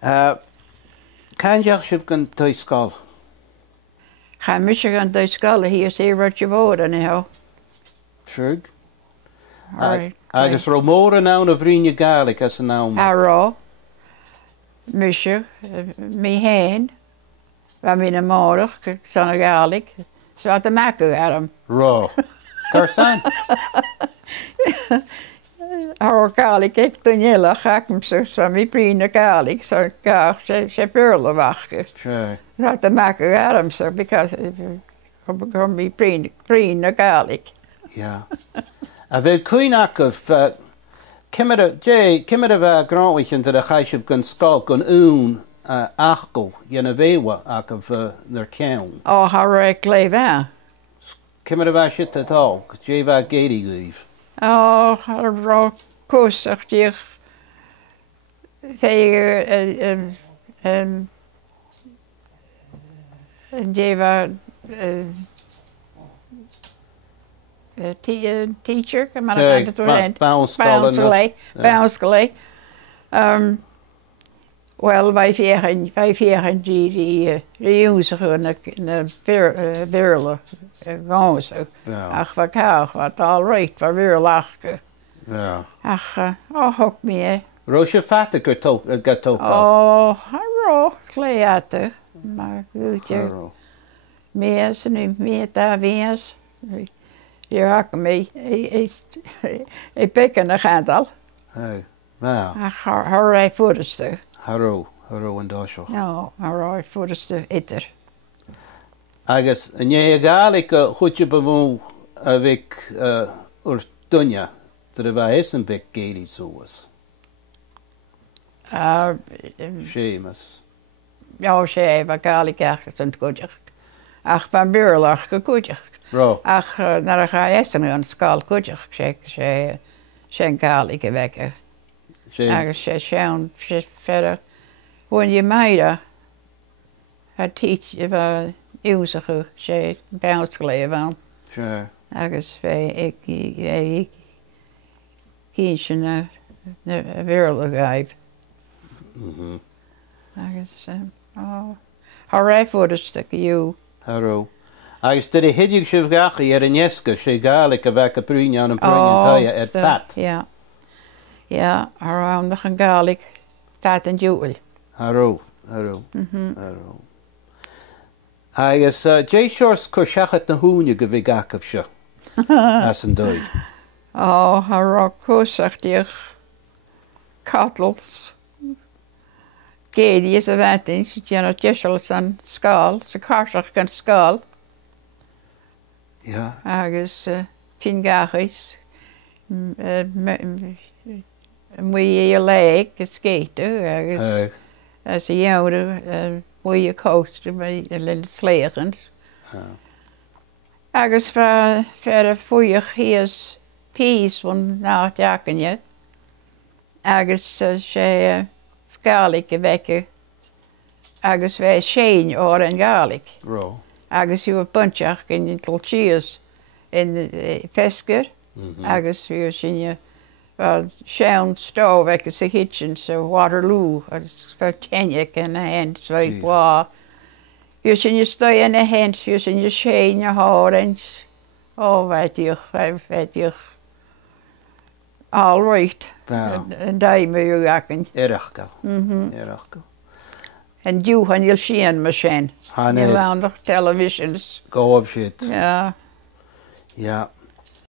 Can you have gone to school? Ga Michigan de school hier sé wat je woord anyhow. Sure. Alright. Agus romóra ná a bhríne Gaelic as an ná. Harro. Misher, mi hen. Wa mi na morg, son Gaelic. So de makke arm. Rá. Garsan. Har Gaelic ek tonella gakm so mi prine Gaelic so ga se perle wachte. Sure. So de makke arm so because kom mi prine Gaelic. Ja. A bheith cuineach of cimar a bheith gráhaich an a chaisibh gon scáil gon ún achgó dhéana bhéha ach of their ceann. Oh, har ek levin. Cimar a bheith siit atá, dé bheith géirí gúibh. Oh, har ro kosach dich tegen Jeva teacher, maar dan gaat het doorheen. Bounce. Wel, wij vieren die jongens gewoon een verle gonzo. Ach, wat kaag, wat al right, wat weer lachen. Ja. Ach, hok me. Roosje vatte gatopa. Oh, hallo, kleate. Maar weet je, meer ze nu, meer daar wees. Je hak me, ik pikken een aantal. Hey, wow. Ach, haar voorste. Harro en dáiseach. No, haar voorste itter. Agus, yn ie Gaelic chwtio bymw a fic o'r dynia, dyna fa es yn bec geiri sŵas. Seamus. Ja, sé va Gaelic achas yn gwydych. Ach, van buurlach gwydych. Ro. Ach, naar ga essen aan skaal gwydych. Sé Gaelic wekke. Agus sé verder. When je meida, het teach va úsachu sé bounce van. Sure. Agus ik kien na virle gaib. Agus har fórstuk you. Harro. Agus dyna hidig sif gachi ar yn iesga sé Gaelic a fec a bryn an taia fat. Ja. Ja, around the Gaelic fat and jewel. Harro. Agus jay shores co siachat na húne go bhí gacaf seo. As an dóid. Oh, har cosach dich catels. Gedi is a vantins, jena jesels an skal, se karsach gan skal. Ja. Agus tin-gachis. Mwy I leg, y skater. Agus as a jouwde, mwy I coaster, mwy I lille slegend. Agus verder fwyach hies peas van na jaken je. Agus sé Gaelic wekke. Agus wij Shane or en Gaelic. Ro. Agus je bunchach in Tolchiers in de Vesker. Agus weer zien je Shane stove wekke se kitchen so Waterloo. As voor tenjek en de hand zo boah. Je zien je sta in de hand, je zien je Shane je horens. Oh, weet je. All right. En daar moet je jakken. Erachgal. En you han je zien machine. Je televisions. Go of shit. Ja. Ja.